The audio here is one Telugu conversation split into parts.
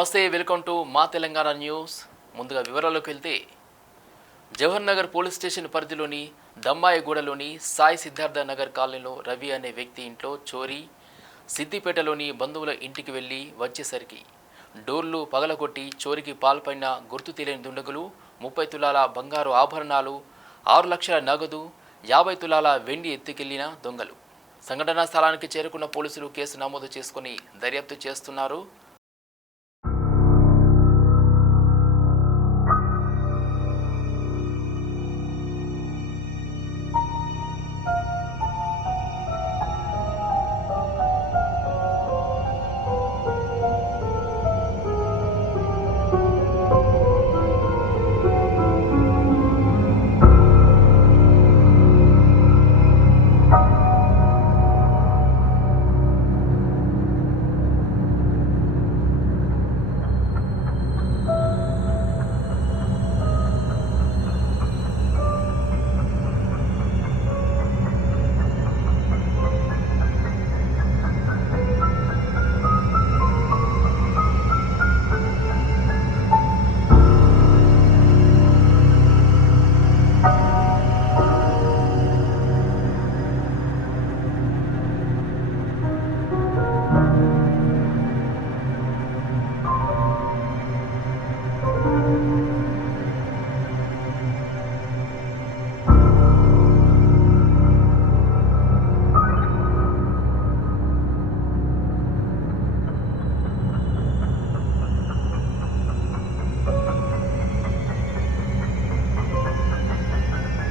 నమస్తే, వెల్కమ్ టు మా తెలంగాణ న్యూస్. ముందుగా వివరాల్లోకి వెళ్తే జవహర్ నగర్ పోలీస్ స్టేషన్ పరిధిలోని దమ్మాయిగూడలోని సాయి సిద్ధార్థ నగర్ కాలనీలో రవి అనే వ్యక్తి ఇంట్లో చోరీ. సిద్దిపేటలోని బంధువుల ఇంటికి వెళ్ళి వచ్చేసరికి డోర్లు పగలగొట్టి చోరీకి పాల్పడిన గుర్తు తెలియని దుండగులు 30 తులాల బంగారు ఆభరణాలు, 6 లక్షల నగదు, 50 తులాల వెండి ఎత్తుకెళ్లిన దొంగలు. సంఘటనా స్థలానికి చేరుకున్న పోలీసులు కేసు నమోదు చేసుకుని దర్యాప్తు చేస్తున్నారు.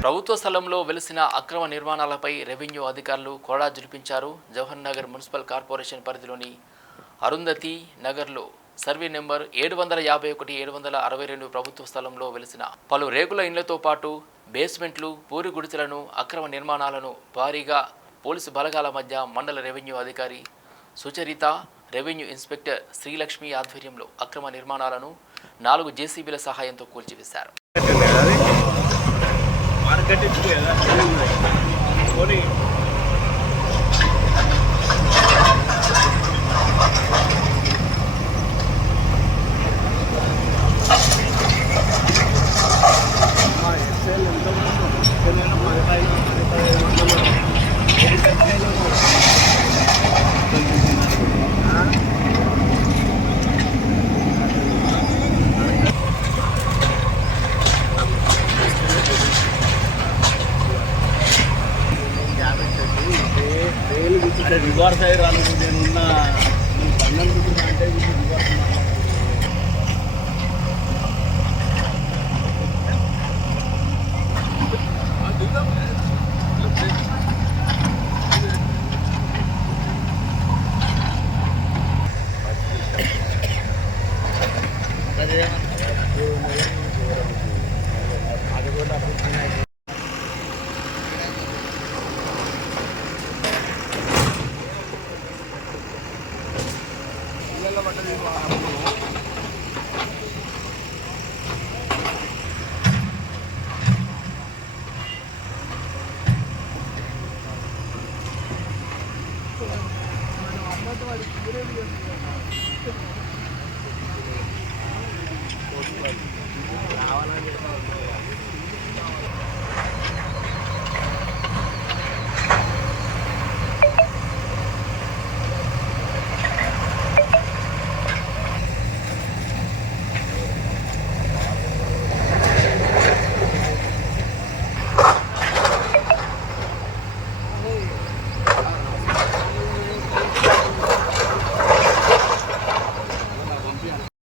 ప్రభుత్వ స్థలంలో వెలిసిన అక్రమ నిర్మాణాలపై రెవెన్యూ అధికారులు కొరడా జులిపించారు. జవహర్ నగర్ మున్సిపల్ కార్పొరేషన్ పరిధిలోని అరుంధతి నగర్లో సర్వే నెంబర్ 751, 762 ప్రభుత్వ స్థలంలో వెలిసిన పలు రేకుల ఇండ్లతో పాటు బేస్మెంట్లు, పూరి గుడిసెలను, అక్రమ నిర్మాణాలను భారీగా పోలీసు బలగాల మధ్య మండల రెవెన్యూ అధికారి సుచరిత, రెవెన్యూ ఇన్స్పెక్టర్ శ్రీలక్ష్మి ఆధ్వర్యంలో అక్రమ నిర్మాణాలను 4 జేసీబీల సహాయంతో కూల్చివేశారు. అరే రివర్స్ అయ్యి రాను నేనున్న బంధం చూస్తున్నా అంటే రివర్స్ అది కూడా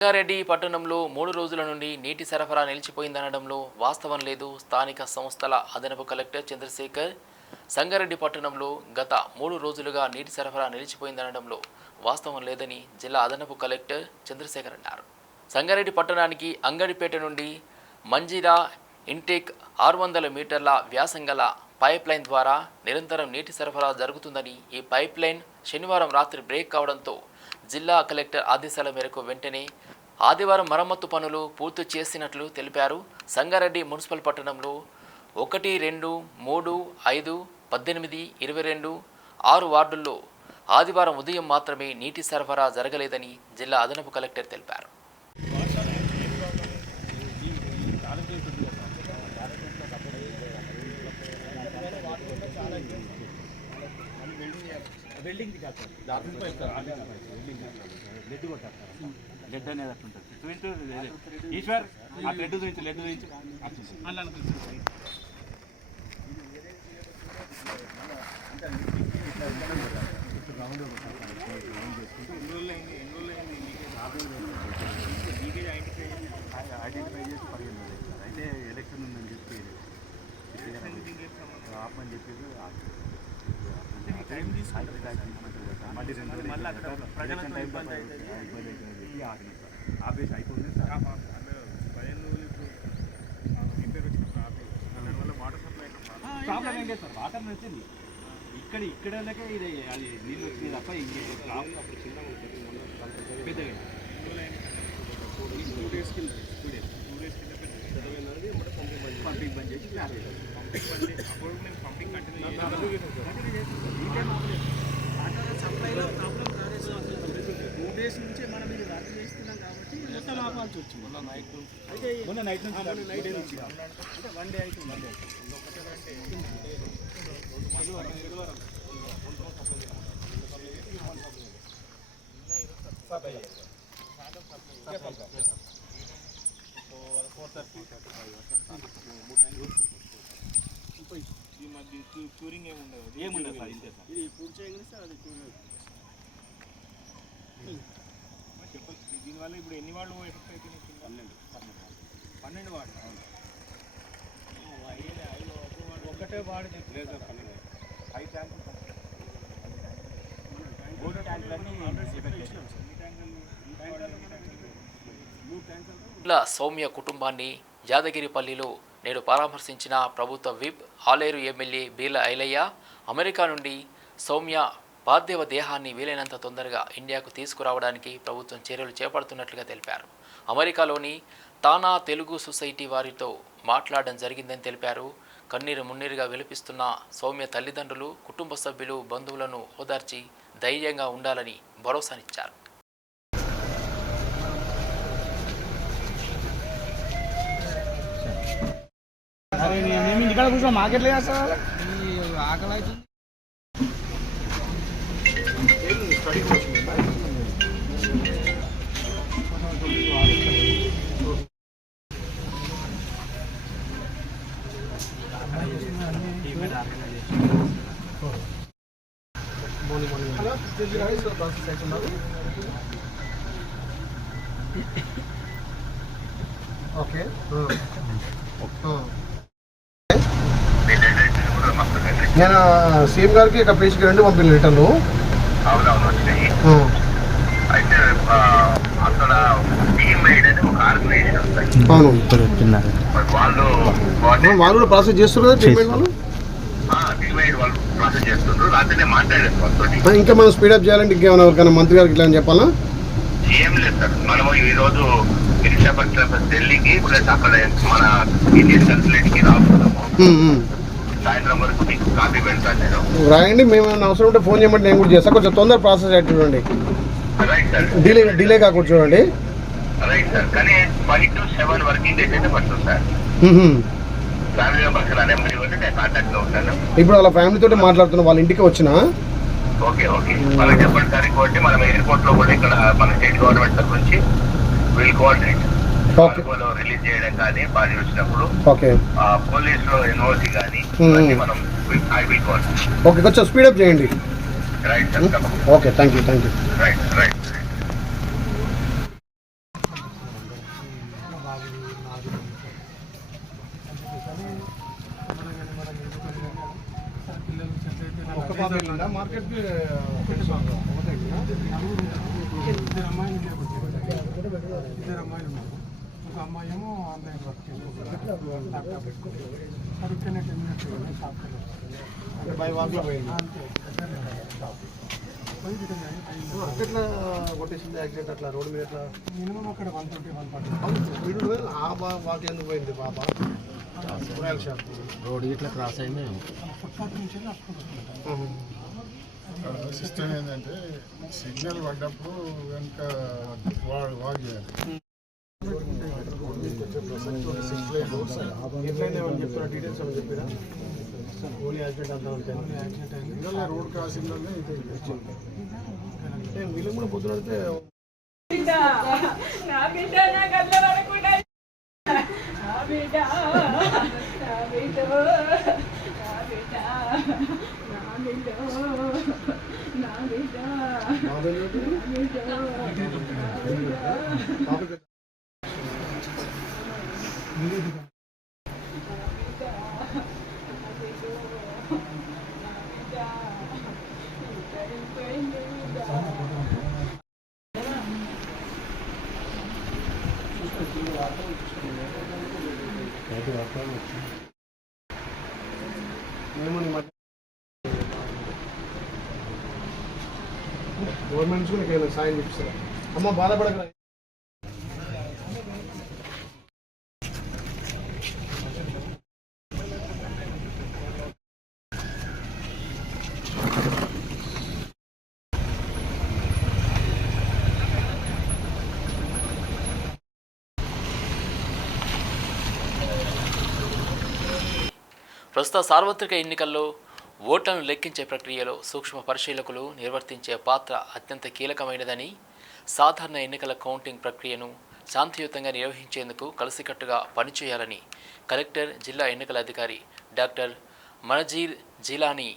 సంగారెడ్డి పట్టణంలో 3 రోజుల నుండి నీటి సరఫరా నిలిచిపోయిందనడంలో వాస్తవం లేదు. స్థానిక సంస్థల అదనపు కలెక్టర్ చంద్రశేఖర్ సంగారెడ్డి పట్టణంలో గత 3 రోజులుగా నీటి సరఫరా నిలిచిపోయిందనడంలో వాస్తవం లేదని జిల్లా అదనపు కలెక్టర్ చంద్రశేఖర్ అన్నారు. సంగారెడ్డి పట్టణానికి అంగడిపేట నుండి మంజీరా ఇంటేక్ 600 మీటర్ల వ్యాసం గల పైప్ లైన్ ద్వారా నిరంతరం నీటి సరఫరా జరుగుతుందని, ఈ పైప్ లైన్ శనివారం రాత్రి బ్రేక్ కావడంతో జిల్లా కలెక్టర్ ఆదేశాల మేరకు వెంటనే ఆదివారం మరమ్మతు పనులు పూర్తి చేసినట్లు తెలిపారు. సంగారెడ్డి మున్సిపల్ పట్టణంలో 1, 2, 3, 5, 18, 22, 6 వార్డుల్లో ఆదివారం ఉదయం మాత్రమే నీటి సరఫరా జరగలేదని జిల్లా అదనపు కలెక్టర్ తెలిపారు. లెడ్ అనేది అట్లుంటుంది. ఈశ్వర్ ఆ లెడ్ గురించి ఐడెంటిఫై చేసి పరిగణించారు. అయితే ఎలక్షన్ ఉందని చెప్పి ఆపని చెప్పేసి ఆపేసి అయిపోయింది. ప్రాబ్లం ఏం లేదు సార్, వాటర్ వచ్చింది ఇక్కడకే ఇది అది నీళ్ళు వచ్చింది తప్ప పెద్దగా పంపింగ్ బంద్ చేసి సప్లైలో ప్రాబ్లం కాలేదు. 2 days నుంచే మనం ఇది రద్దు చేస్తున్నాం కాబట్టి మొత్తం ఆపాల్సి వచ్చింది. మొన్న నైట్ నుంచి అంటే 1 day అవుతుంది. క్యూరింగ్ ఏముండదు సార్, ఇంతే సార్. ఇది పూర్తి చేయగానే సార్ అది చెప్పండి. దీనివల్ల ఇప్పుడు ఎన్ని వాళ్ళు ఎఫెక్ట్ అవుతున్నాయి? 12 వార్డు. ఒకటే వార్డు లేదు సార్, 12. 5 ట్యాంకులు 3 ట్యాంకులన్నీ సౌమ్య కుటుంబాన్ని యాదగిరిపల్లిలో నేడు పరామర్శించిన ప్రభుత్వ whip Aleru MLA Beerla Ailaiah America నుండి సౌమ్య పార్థివ దేహాన్ని వీలైనంత తొందరగా ఇండియాకు తీసుకురావడానికి ప్రభుత్వం చర్యలు చేపడుతున్నట్లుగా తెలిపారు. అమెరికాలోని తానా తెలుగు సొసైటీ వారితో మాట్లాడడం జరిగిందని తెలిపారు. కన్నీరు మున్నీరుగా విలపిస్తున్న సౌమ్య తల్లిదండ్రులు, కుటుంబ సభ్యులు, బంధువులను ఓదార్చి ధైర్యంగా ఉండాలని భరోసానిచ్చారు. ఇక్కడ కూర్చో మార్కెట్లో చేస్తారు ఆకలి అవుతుంది. ఓకే నేను సీఎం గారికి ఇక పేజ్కి 2 పంపిన రిటర్ను. అవునవును వచ్చినాయి. అయితే అక్కడ టీమ్ మేడ్ అని ఒక ఆర్గనైజేషన్ ఉంది. అవును, వాళ్ళు కూడా ప్రాసెస్ చేస్తున్నారు. టీమ్ మేడ్ వాళ్ళు టీమ్ మేడ్ వాళ్ళు ప్రాసెస్ చేస్తున్నారు. రాత్రి మాట్లాడారు వాళ్ళతో. ఇంకా మనం స్పీడప్ చేయాలంటే ఇంకేమైనా ఎవరికైనా మంత్రి గారికి ఇట్లా అని చెప్పాలా? ఏం లేదు సార్, మనము ఈరోజు విశాఖపట్నం ఢిల్లీకి ప్లస్ అక్కడ మన ఇండియన్ కన్సులేట్కి రాస్తున్నాము. సాయంత్రం వరకు మీకు కాపీ పెడతాను నేను. రాయండి, మేము అవసరం ఉంటే ఫోన్ చేయమంటే నేను కూడా చేస్తాను. కొంచెం తొందర ప్రాసెస్ అయితే చూడండి, రైట్ సార్. డిలే కాకుండా చూడండి. రైట్ సార్, కానీ 5 to 7 వర్కింగ్ డేస్ అయితే పడుతుంది సార్. ఫ్యామిలీ మెంబర్స్ నా నెంబర్ ఇవ్వండి, నేను కాంటాక్ట్లో ఉంటాను. ఇప్పుడు వాళ్ళ ఫ్యామిలీతో మాట్లాడుతున్నా, వాళ్ళ ఇంటికి వచ్చిన. ఓకే వాళ్ళకి చెప్పండి సార్. ఇంకోటి మనం ఎయిర్పోర్ట్ లో కూడా ఇక్కడ మన స్టేట్ గవర్నమెంట్ తరఫు నుంచి విల్ కోఆర్డినేట్ రిలీజ్ చేయడం కానీ బాడీ వచ్చినప్పుడు పోలీసులో ఎన్ఓసి కానీ మనం ఐ విల్ కోఆర్డినేట్. ఓకే, కొంచెం స్పీడప్ చేయండి. Right sir. Okay, thank you. Right. Market ఇద్దరు అమ్మాయిలు ఉన్నారు. ఒక అమ్మాయి ఏమో ఆన్లైన్ వర్క్ చేసుకుంటారు, ల్యాప్టాప్ పెట్టుకుంటారు. అది ఇక్కడనే 10 minutes షాప్లో బై వాక్లో పోయింది. అంతే పోయి రిటర్న్ ఎట్లా కొట్టేసింది యాక్సిడెంట్? అట్లా రోడ్డు మీద ఎట్లా? మినిమం అక్కడ 120-140 ఆ వాక్ ఎందుకు పోయింది బాబా? కూరగాయల షాప్ రోడ్ ఇట్లా క్రాస్ అయింది. ఫుట్పాత్ నుంచి నడుచుకుంటున్నాం. అది సిస్టమ్ ఏంటంటే సిగ్నల్ పడ్డప్పుడు వెనక వాక్ చేయాలి. రోడ్ క్రాసింగ్ వీళ్ళు కూడా పొద్దునడితే గవర్నమెంట్స్ కూడా సాయం చేస్తారు. అమ్మ బాధపడక ప్రస్తుత సార్వత్రిక ఎన్నికల్లో ఓట్లను లెక్కించే ప్రక్రియలో సూక్ష్మ పరిశీలకులు నిర్వర్తించే పాత్ర అత్యంత కీలకమైనదని, సాధారణ ఎన్నికల కౌంటింగ్ ప్రక్రియను శాంతియుతంగా నిర్వహించేందుకు కలిసికట్టుగా పనిచేయాలని కలెక్టర్, జిల్లా ఎన్నికల అధికారి డాక్టర్ మనజీర్ జిలానీ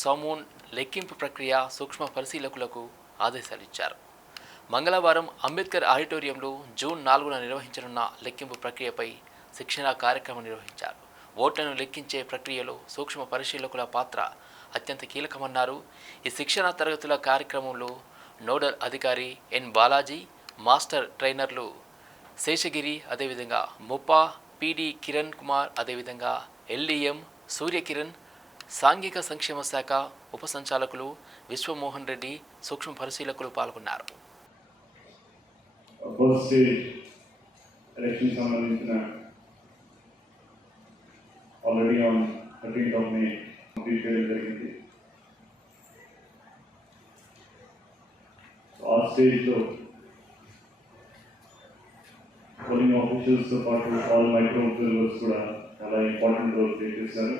సమూన్ లెక్కింపు ప్రక్రియ సూక్ష్మ పరిశీలకులకు ఆదేశాలిచ్చారు. మంగళవారం అంబేద్కర్ ఆడిటోరియంలో జూన్ 4న నిర్వహించనున్న లెక్కింపు ప్రక్రియపై శిక్షణా కార్యక్రమం నిర్వహించారు. ఓట్లను లెక్కించే ప్రక్రియలో సూక్ష్మ పరిశీలకుల పాత్ర అత్యంత కీలకమన్నారు. ఈ శిక్షణ తరగతుల కార్యక్రమంలో నోడల్ అధికారి ఎన్ బాలాజీ, మాస్టర్ ట్రైనర్లు శేషగిరి, అదేవిధంగా ముప్పా, పిడి కిరణ్ కుమార్, అదేవిధంగా ఎల్డిఎం సూర్యకిరణ్, సాంఘిక సంక్షేమ శాఖ ఉప సంచాలకులు విశ్వమోహన్ రెడ్డి, సూక్ష్మ పరిశీలకులు పాల్గొన్నారు. Already on 13th of May complete చేయడం జరిగింది. ఆ స్టేజ్లో పోలింగ్ ఆఫీషియల్స్తో పాటు ఆల్ మైక్రో అబ్జర్వర్స్ కూడా చాలా ఇంపార్టెంట్ రోల్ ప్లే చేశారు.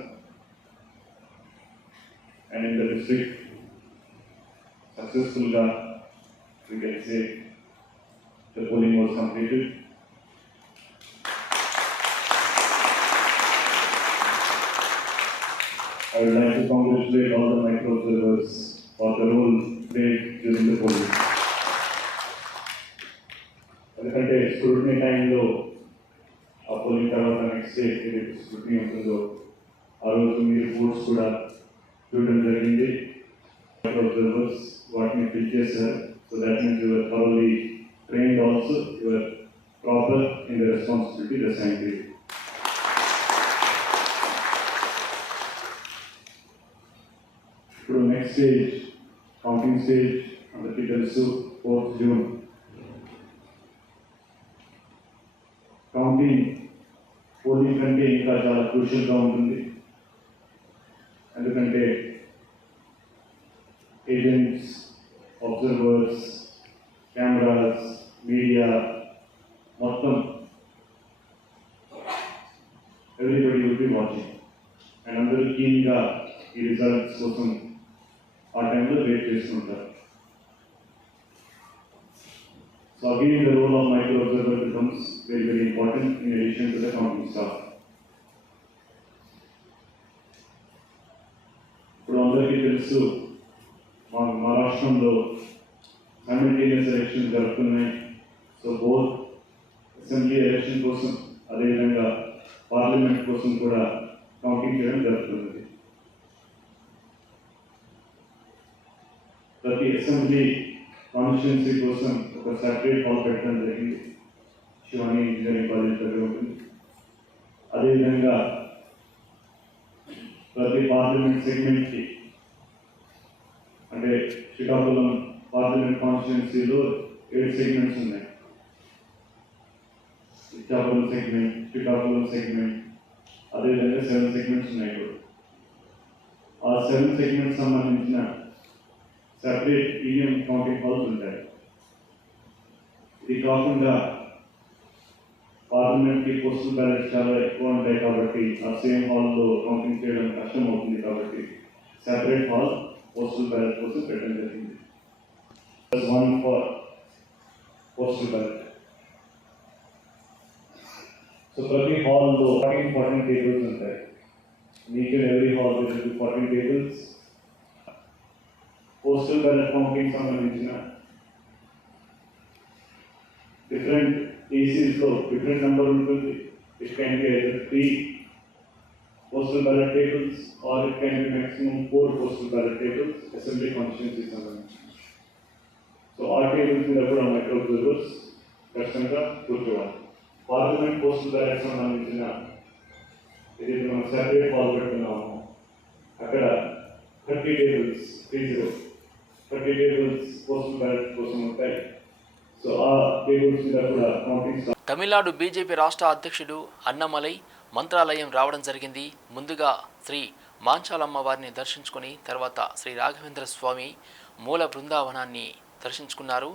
అండ్ ఇన్ ద డిస్ట్రిక్ట్ సక్సెస్ఫుల్గా we can say the polling was completed. I would like to congratulate all the micro observers for the role played during the polling. ఎందుకంటే స్క్రూటినీ టైంలో ఆ పోలింగ్ తర్వాత నెక్స్ట్ డే ఏదైతే స్క్రూటినీ ఉంటుందో ఆ రోజు మీరు బోర్డ్స్ కూడా చూడడం జరిగింది. మైక్రో అబ్జర్వర్స్ వాటిని ఫిల్ చేశారు. So that means your thoroughly trained also, your proper in the responsibility assigned to you. ఇప్పుడు నెక్స్ట్ స్టేజ్ కౌంటింగ్ స్టేజ్ అందరికీ తెలుసు 4th June. కౌంటింగ్ పోలింగ్ కంటే ఇంకా చాలా క్రూషియల్గా ఉంటుంది. ఎందుకంటే ఏజెంట్స్, అబ్జర్వర్స్, కెమెరాస్, మీడియా మొత్తం everybody will be watching. And అందరూ కీన్గా ఈ రిజల్ట్స్ కోసం ఆ టైంలో వెయిట్ చేస్తుంటారు. So again the role of micro observer becomes very very important in addition to the counting staff. ఇప్పుడు అందరికీ తెలుసు మా రాష్ట్రంలో సైమల్టేనియస్ ఎలక్షన్ జరుగుతున్నాయి. సో బోత్ అసెంబ్లీ ఎలక్షన్ కోసం అదేవిధంగా పార్లమెంట్ కోసం కూడా కౌంటింగ్ చేయడం జరుగుతుంది. ప్రతి అసెంబ్లీ కాన్స్టిట్యున్సీ కోసం ఒక సెపరేట్ హాల్ పెట్టడం జరిగింది. శివాని ఇంజనీరింగ్ కాలేజ్ దగ్గర ఉంటుంది. అదేవిధంగా ప్రతి పార్లమెంట్ సెగ్మెంట్కి, అంటే శ్రీకాకుళం పార్లమెంట్ కాన్స్టిట్యున్సీలో 7 సెగ్మెంట్స్ ఉన్నాయి. ఇచ్చాపురం సెగ్మెంట్, శ్రీకాకుళం సెగ్మెంట్, అదేవిధంగా 7 సెగ్మెంట్స్ ఉన్నాయి. ఆ 7 సెగ్మెంట్స్ సంబంధించిన సెపరేట్ ఈవీఎం కౌంటింగ్ హాల్స్ ఉంటాయి. ఇది కాకుండా పార్లమెంట్కి పోస్టల్ బ్యాలెట్స్ చాలా ఎక్కువ ఉంటాయి కాబట్టి ఆ సేమ్ హాల్లో కౌంటింగ్ చేయడం కష్టం అవుతుంది కాబట్టి సెపరేట్ హాల్ పోస్టల్ బ్యాలెట్ కోసం పెట్టడం జరిగింది. One for postal ballot. So ప్రతి హాల్లో 14 టేబుల్స్ ఉంటాయి. Each and every hall will be 14 tables. Postal ballot counting సంబంధించిన డిఫరెంట్ ఏసీస్లో డిఫరెంట్ నెంబర్ ఉంటుంది. It can be either 3 postal ballot tables or it can be maximum 4 postal ballot tables assembly constituency సంబంధించి. సో ఆ టేబుల్స్ మీద కూడా మైక్రో అబ్జర్వర్స్ ఖచ్చితంగా కూర్చోవాలి. పార్లమెంట్ పోస్టల్ బ్యాలెట్ సంబంధించిన ఇది మనం సెపరేట్ హాల్ పెడుతున్నాము. అక్కడ 30 టేబుల్స్ పోస్టల్ బ్యాలెట్ కోసం ఉంటాయి. సో ఆ టేబుల్స్ మీద కూడా కౌంటింగ్. తమిళనాడు బీజేపీ రాష్ట్ర అధ్యక్షుడు అన్నమలై మంత్రాలయం రావడం జరిగింది. ముందుగా శ్రీ మాంచాలమ్మ వారిని దర్శించుకుని తర్వాత శ్రీ రాఘవేంద్ర స్వామి మూల బృందావనాన్ని దర్శించుకున్నారు.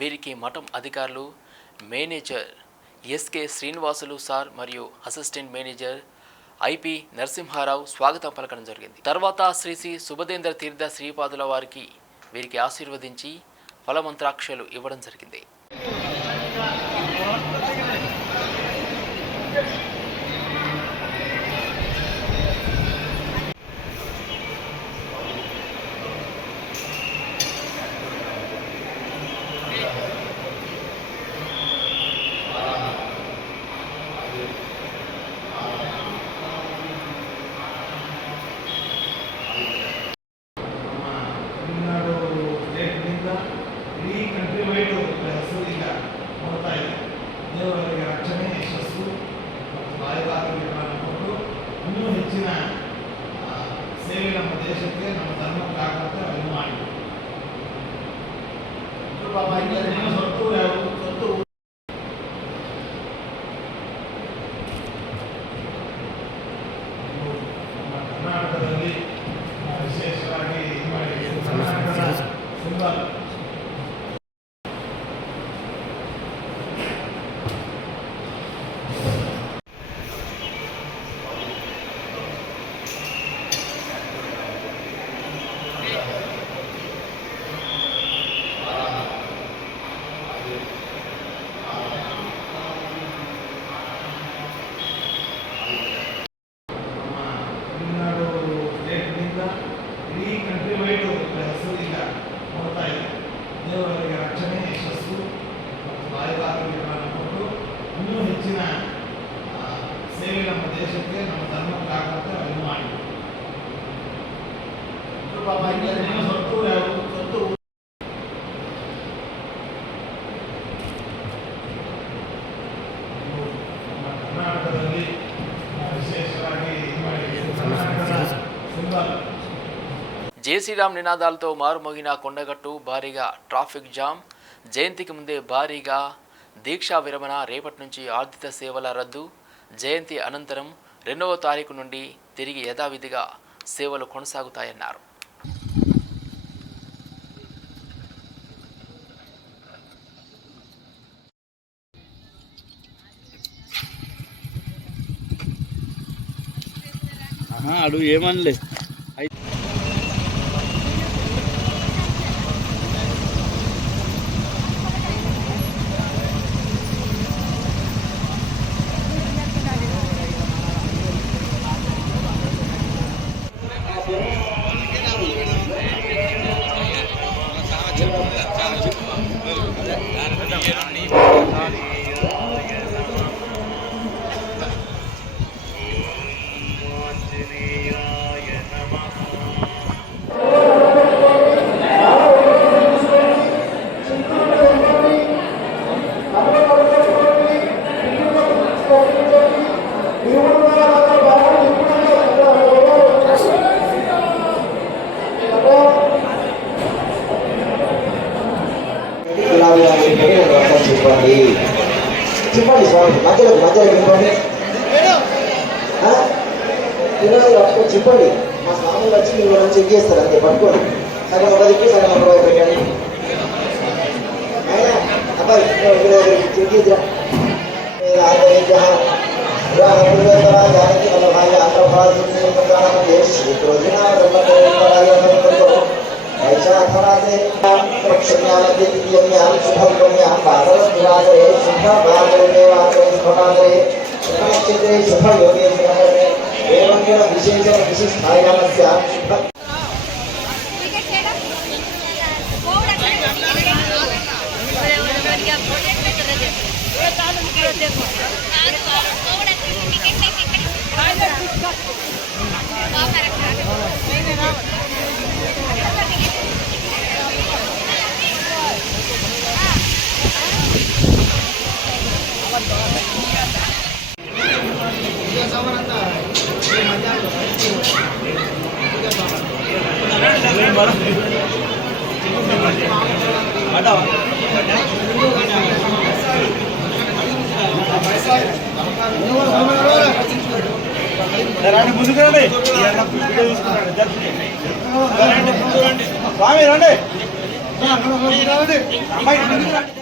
వీరికి మఠం అధికారులు, మేనేజర్ ఎస్కే శ్రీనివాసులు సార్ మరియు అసిస్టెంట్ మేనేజర్ ఐపి నరసింహారావు స్వాగతం పలకడం జరిగింది. తర్వాత శ్రీ శ్రీ సుభదేంద్ర తీర్థ శ్రీపాదుల వారికి వీరికి ఆశీర్వదించి ఫలమంత్రాక్షలు ఇవ్వడం జరిగింది. ಇಡೀ ಕಂಟ್ರಿ ವೈಡ್ ಹೆಸರು ಈಗ ನೋಡ್ತಾ ಇದೆ. ದೇವರಿಗೆ ರಕ್ಷಣೆ, ಯಶಸ್ಸು ಮತ್ತು ಬಾಯಿಗಾರಿಕೆಗಳನ್ನು ಕೊಟ್ಟು ಇನ್ನೂ ಹೆಚ್ಚಿನ ಸೇವೆ ನಮ್ಮ ದೇಶಕ್ಕೆ, ನಮ್ಮ ಧರ್ಮಕ್ಕಾಗಂತ ಇದು ಮಾಡಿ ಸ್ವತ್ತು ಕರ್ನಾಟಕದಲ್ಲಿ ವಿಶೇಷವಾಗಿ ಇದು ಮಾಡಿ ಸಿಂಬಲ್ ಇಡೀ ಕಂಟ್ರಿ ವೈಡ್ ಹೆಸರು ಈಗ ನೋಡ್ತಾ ಇದೆ. ದೇವರಿಗೆ ರಕ್ಷಣೆ, ಯಶಸ್ಸು ಮತ್ತು ಬಾಯಿಗಾರಿಕೆಗಳನ್ನು ಕೊಟ್ಟು ಇನ್ನೂ ಹೆಚ್ಚಿನ ಸೇವೆ ನಮ್ಮ ದೇಶಕ್ಕೆ, ನಮ್ಮ ಧರ್ಮಕ್ಕಾಗಂತ ಇದು ಮಾಡಿ ಸ್ವತ್ತು ಕರ್ನಾಟಕದಲ್ಲಿ ವಿಶೇಷವಾಗಿ ಇದು ಮಾಡಿ ಸಿಂಬಲ್. జై శ్రీరామ్ నినాదాలతో మారుమోగిన కొండగట్టు, భారీగా ట్రాఫిక్ జామ్. జయంతికి ముందే భారీగా దీక్షా విరమణ. రేపటి నుంచి ఆర్థిక సేవల రద్దు. జయంతి అనంతరం 2వ తారీఖు నుండి తిరిగి యథావిధిగా సేవలు కొనసాగుతాయన్నారు. అడుగు ఏమనలే. చెప్పండి స్వామి, మధ్యలో చెప్పండి, చెప్పండి. మా స్వాములు వచ్చి మీరు చెక్ చేస్తారు అంతే, పట్టుకోండి. సగం ఒక దిక్కు సగం ఒక వైపు పెట్టండి. అయినా అబ్బాయి చూద్దా జానకి మన భార్య ఆంధ్రభారత వైశాఖరాజే ప్రక్షణ్యాలే దివ్యమ్యాం శుభవ్యమ్యాం భారతదివాసరే శుభభాగరే శుభభాగరే శుభనక్షత్రే శుభయోగే శుభకర్మే ఏవం విశేష విశిష్టాయామస్య శుభ ముందుకు రండి స్వామి రండి అమ్మాయి